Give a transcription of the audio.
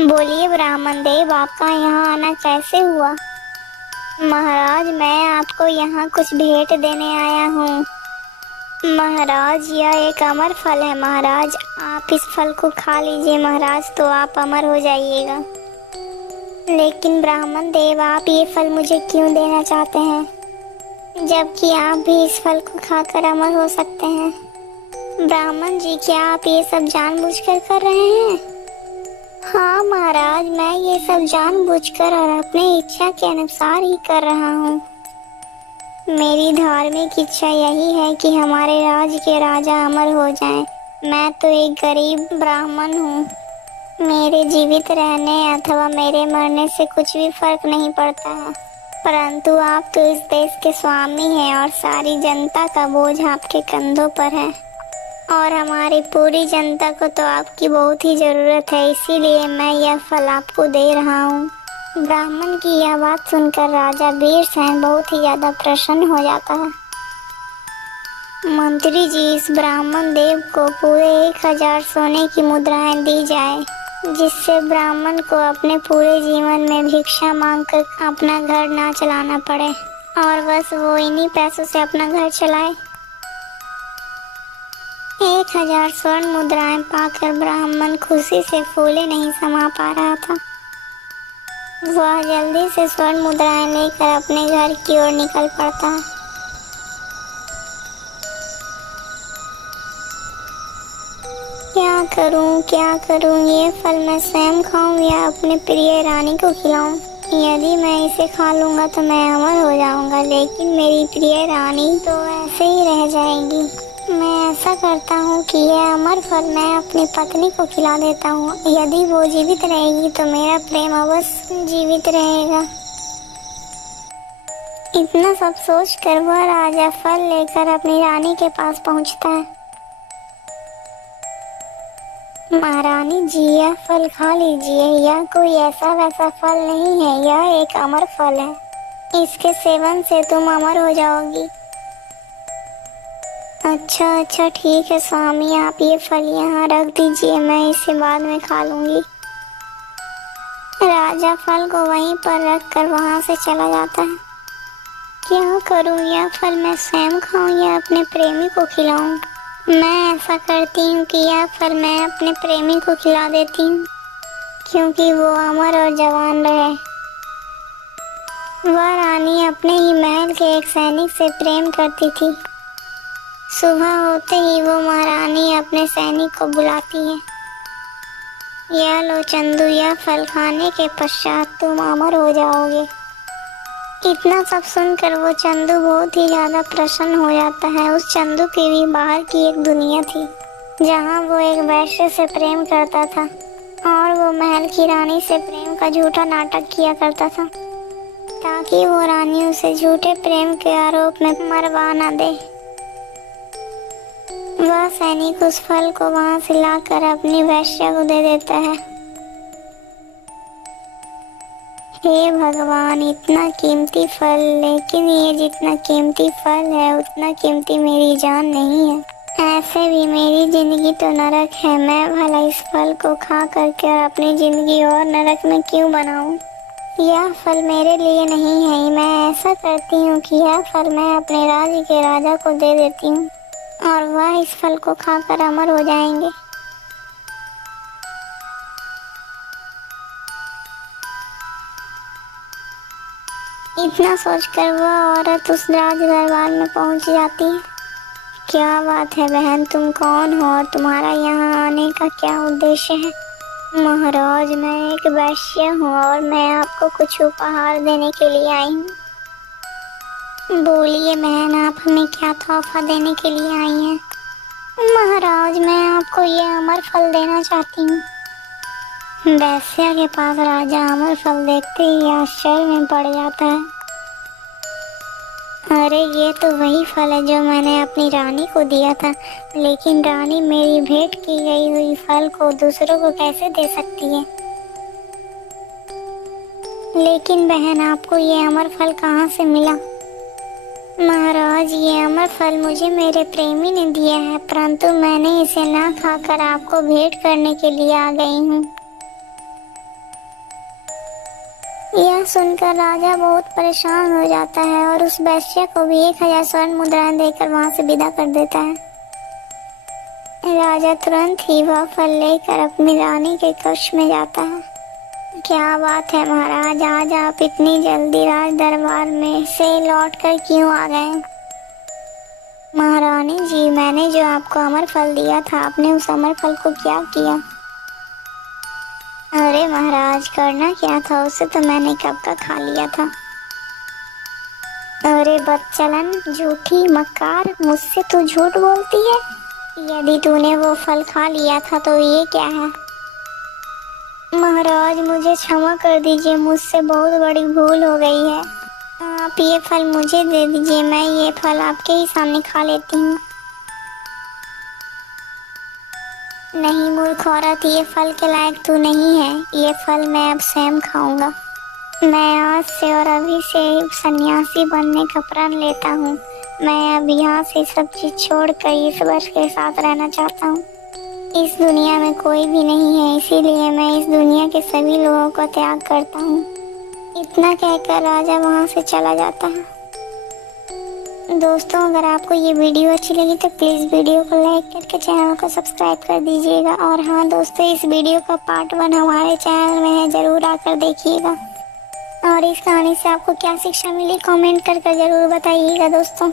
बोलिए ब्राह्मण देव, आपका यहाँ आना कैसे हुआ? महाराज, मैं आपको यहाँ कुछ भेंट देने आया हूँ। महाराज, यह एक अमर फल है। महाराज, आप इस फल को खा लीजिए महाराज, तो आप अमर हो जाइएगा। लेकिन ब्राह्मण देव, आप ये फल मुझे क्यों देना चाहते हैं, जबकि आप भी इस फल को खाकर अमर हो सकते हैं? ब्राह्मण जी, क्या आप ये सब जानबूझकर कर रहे हैं? हाँ महाराज, मैं ये सब जानबूझकर और अपनी इच्छा के अनुसार ही कर रहा हूँ। मेरी धार्मिक इच्छा यही है कि हमारे राज्य के राजा अमर हो जाएं। मैं तो एक गरीब ब्राह्मण हूँ। मेरे जीवित रहने अथवा मेरे मरने से कुछ भी फर्क नहीं पड़ता है, परंतु आप तो इस देश के स्वामी हैं और सारी जनता का बोझ आपके कंधों पर है, और हमारी पूरी जनता को तो आपकी बहुत ही ज़रूरत है, इसीलिए मैं यह फल आपको दे रहा हूँ। ब्राह्मण की यह बात सुनकर राजा वीरसेन बहुत ही ज़्यादा प्रसन्न हो जाता है। मंत्री जी, इस ब्राह्मण देव को पूरे 1000 सोने की मुद्राएं दी जाए, जिससे ब्राह्मण को अपने पूरे जीवन में भिक्षा मांगकर अपना घर ना चलाना पड़े और बस वो इन्हीं पैसों से अपना घर चलाए। 1000 स्वर्ण मुद्राएं पाकर ब्राह्मण खुशी से फूले नहीं समा पा रहा था। वह जल्दी से स्वर्ण मुद्राएं लेकर अपने घर की ओर निकल पड़ता है। क्या करूं, ये फल मैं स्वयं खाऊं या अपने प्रिय रानी को खिलाऊं? यदि मैं इसे खा लूंगा तो मैं अमर हो जाऊंगा, लेकिन मेरी प्रिय रानी तो ऐसे ही रह जाएगी। मैं ऐसा करता हूँ कि यह अमर फल मैं अपनी पत्नी को खिला देता हूँ। यदि वो जीवित रहेगी तो मेरा प्रेम अवश्य जीवित रहेगा। इतना सब सोचकर वह राजा फल लेकर अपनी रानी के पास पहुँचता है। महारानी जी, यह फल खा लीजिए। यह कोई ऐसा वैसा फल नहीं है, यह एक अमर फल है। इसके सेवन से तुम अमर हो जाओगी। अच्छा ठीक है स्वामी, आप ये फल यहाँ रख दीजिए, मैं इसे बाद में खा लूंगी। राजा फल को वहीं पर रख कर वहाँ से चला जाता है। क्या करूँ, यह फल मैं स्वयं खाऊं या अपने प्रेमी को खिलाऊं? मैं ऐसा करती हूँ कि यह फल मैं अपने प्रेमी को खिला देती हूँ, क्योंकि वो अमर और जवान रहे। वह रानी अपने ही महल के एक सैनिक से प्रेम करती थी। सुबह होते ही वो महारानी अपने सैनिक को बुलाती है। यह लो चंदू, यह फल खाने के पश्चात तुम अमर हो जाओगे। इतना सब सुनकर वो चंदू बहुत ही ज़्यादा प्रसन्न हो जाता है। उस चंदू की भी बाहर की एक दुनिया थी, जहाँ वो एक वैश्य से प्रेम करता था और वो महल की रानी से प्रेम का झूठा नाटक किया करता था, ताकि वो रानी उसे झूठे प्रेम के आरोप में मरवा ना दे। वह सैनिक उस फल को वहां से लाकर अपनी वेश्या को दे देता है। हे भगवान, इतना कीमती फल, लेकिन ये जितना कीमती फल है उतना कीमती मेरी जान नहीं है। ऐसे भी मेरी जिंदगी तो नरक है, मैं भला इस फल को खा करके अपनी जिंदगी और नरक में क्यों बनाऊं? यह फल मेरे लिए नहीं है। मैं ऐसा करती हूँ कि यह फल मैं अपने राज्य के राजा को दे देती हूँ और वह इस फल को खाकर अमर हो जाएंगे। इतना सोचकर वह औरत उस राज दरबार में पहुंच जाती है। क्या बात है बहन, तुम कौन हो और तुम्हारा यहाँ आने का क्या उद्देश्य है? महाराज, मैं एक वैश्य हूँ और मैं आपको कुछ उपहार देने के लिए आई हूँ। बोलिए बहन, आप हमें क्या तोहफा देने के लिए आई हैं? महाराज, मैं आपको ये अमर फल देना चाहती हूँ। वैश्या के पास राजा अमर फल देखते ही आश्चर्य में पड़ जाता है। अरे, ये तो वही फल है जो मैंने अपनी रानी को दिया था, लेकिन रानी मेरी भेंट की गई हुई फल को दूसरों को कैसे दे सकती है? लेकिन बहन, आपको ये अमर फल कहाँ से मिला? महाराज, ये अमर फल मुझे मेरे प्रेमी ने दिया है, परंतु मैंने इसे ना खाकर आपको भेंट करने के लिए आ गई हूँ। यह सुनकर राजा बहुत परेशान हो जाता है और उस वैश्या को भी 1000 स्वर्ण मुद्राएं देकर वहां से विदा कर देता है। राजा तुरंत ही वह फल लेकर अपनी रानी के कक्ष में जाता है। क्या बात है महाराज, आज आप इतनी जल्दी राज दरबार में से लौट कर क्यों आ गए? महारानी जी, मैंने जो आपको अमर फल दिया था, आपने उस अमर फल को क्या किया? अरे महाराज, करना क्या था, उसे तो मैंने कब का खा लिया था। अरे बदचलन, झूठी मक्कार, मुझसे तू झूठ बोलती है। यदि तूने वो फल खा लिया था तो ये क्या है? महाराज, मुझे क्षमा कर दीजिए, मुझसे बहुत बड़ी भूल हो गई है। आप ये फल मुझे दे दीजिए, मैं ये फल आपके ही सामने खा लेती हूँ। नहीं मूर्ख औरत, ये फल के लायक तू नहीं है। ये फल मैं अब स्वयं खाऊंगा। मैं आज से और अभी से सन्यासी बनने का प्रण लेता हूँ। मैं अब यहाँ से सब चीज छोड़कर ईश्वर के साथ रहना चाहता हूँ। इस दुनिया में कोई भी नहीं है, इसीलिए मैं इस दुनिया के सभी लोगों को त्याग करता हूँ। इतना कहकर राजा वहाँ से चला जाता है। दोस्तों, अगर आपको ये वीडियो अच्छी लगी तो प्लीज़ वीडियो को लाइक करके चैनल को सब्सक्राइब कर दीजिएगा। और हाँ दोस्तों, इस वीडियो का पार्ट 1 हमारे चैनल में है, ज़रूर आकर देखिएगा। और इस कहानी से आपको क्या शिक्षा मिली कमेंट करके ज़रूर बताइएगा दोस्तों।